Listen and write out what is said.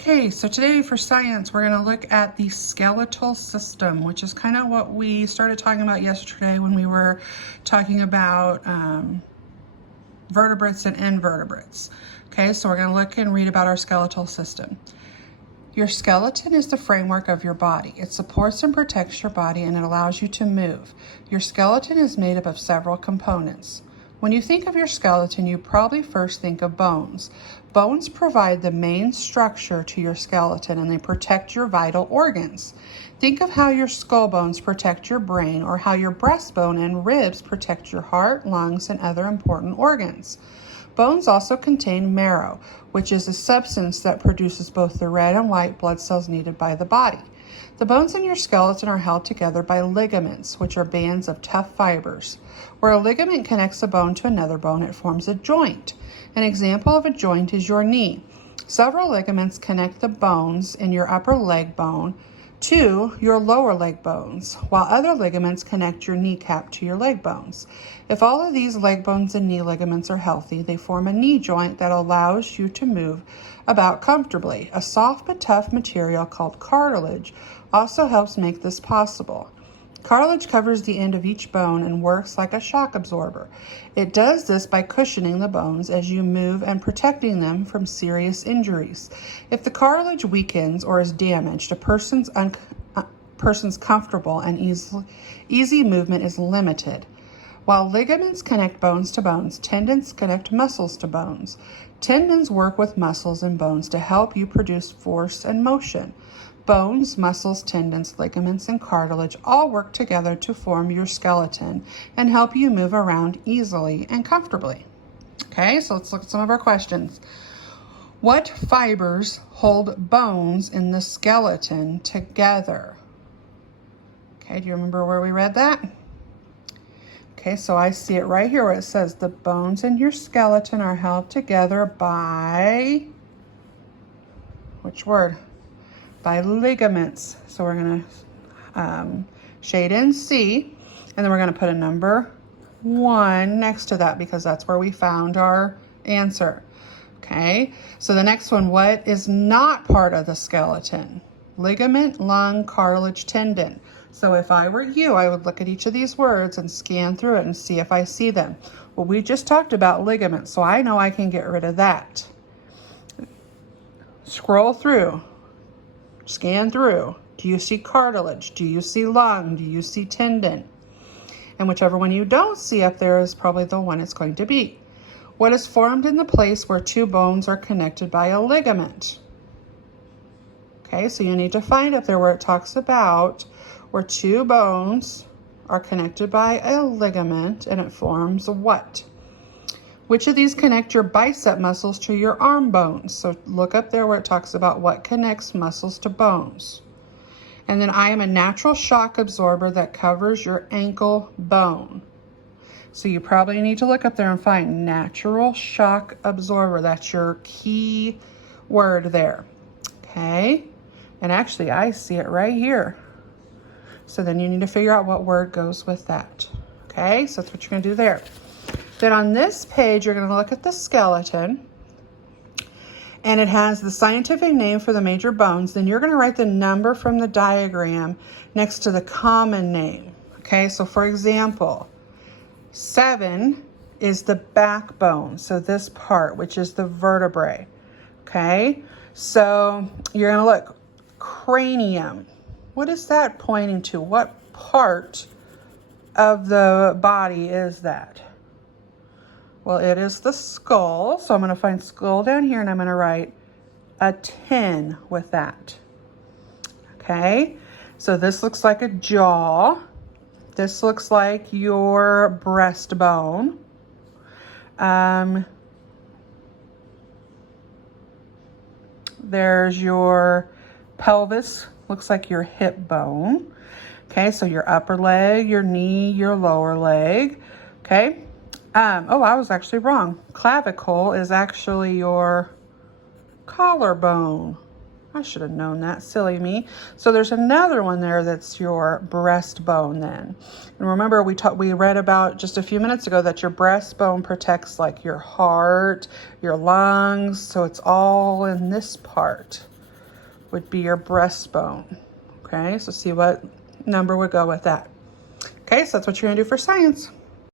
Okay, so today for science, we're going to look at the skeletal system, which is kind of what we started talking about yesterday when we were talking about vertebrates and invertebrates. Okay, so we're going to look and read about our skeletal system. Your skeleton is the framework of your body. It supports and protects your body, and it allows you to move. Your skeleton is made up of several components. When you think of your skeleton, you probably first think of bones. Bones provide the main structure to your skeleton, and they protect your vital organs. Think of how your skull bones protect your brain, or how your breastbone and ribs protect your heart, lungs, and other important organs. Bones also contain marrow, which is a substance that produces both the red and white blood cells needed by the body. The bones in your skeleton are held together by ligaments, which are bands of tough fibers. Where a ligament connects a bone to another bone, it forms a joint. An example of a joint is your knee. Several ligaments connect the bones in your upper leg bone to your lower leg bones, while other ligaments connect your kneecap to your leg bones. If all of these leg bones and knee ligaments are healthy, they form a knee joint that allows you to move about comfortably. A soft but tough material called cartilage also helps make this possible. Cartilage covers the end of each bone and works like a shock absorber. It does this by cushioning the bones as you move and protecting them from serious injuries. If the cartilage weakens or is damaged, a person's comfortable and easy movement is limited. While ligaments connect bones to bones, tendons connect muscles to bones. Tendons work with muscles and bones to help you produce force and motion. Bones, muscles, tendons, ligaments, and cartilage all work together to form your skeleton and help you move around easily and comfortably. Okay, so let's look at some of our questions. What fibers hold bones in the skeleton together? Okay, do you remember where we read that? Okay, so I see it right here where it says the bones in your skeleton are held together by, which word? By ligaments. So we're going to shade in C, and then we're going to put a number 1 next to that because that's where we found our answer. Okay, so the next one, what is not part of the skeleton? Ligament, lung, cartilage, tendon. So if I were you, I would look at each of these words and scan through it and see if I see them. Well, we just talked about ligament, so I know I can get rid of that. Scroll through. Scan through. Do you see cartilage? Do you see lung? Do you see tendon? And whichever one you don't see up there is probably the one it's going to be. What is formed in the place where two bones are connected by a ligament? Okay, so you need to find up there where it talks about where two bones are connected by a ligament and it forms what? Which of these connect your bicep muscles to your arm bones? So look up there where it talks about what connects muscles to bones. And then I am a natural shock absorber that covers your ankle bone. So you probably need to look up there and find natural shock absorber. That's your key word there. Okay. And actually I see it right here. So then you need to figure out what word goes with that. Okay. So that's what you're going to do there. Then on this page, you're going to look at the skeleton, and it has the scientific name for the major bones. Then you're going to write the number from the diagram next to the common name. Okay, so for example, 7 is the backbone, so this part, which is the vertebrae. Okay, so you're going to look, cranium. What is that pointing to? What part of the body is that? Well, it is the skull. So I'm going to find skull down here and I'm going to write a 10 with that. Okay. So this looks like a jaw. This looks like your breastbone. There's your pelvis. Looks like your hip bone. Okay. So your upper leg, your knee, your lower leg. Okay. Oh, I was actually wrong. Clavicle is actually your collarbone. I should have known that, silly me. So there's another one there that's your breastbone then. And remember we read about just a few minutes ago that your breastbone protects like your heart, your lungs. So it's all in this part. would be your breastbone. Okay, so see what number would go with that. Okay, so that's what you're gonna do for science.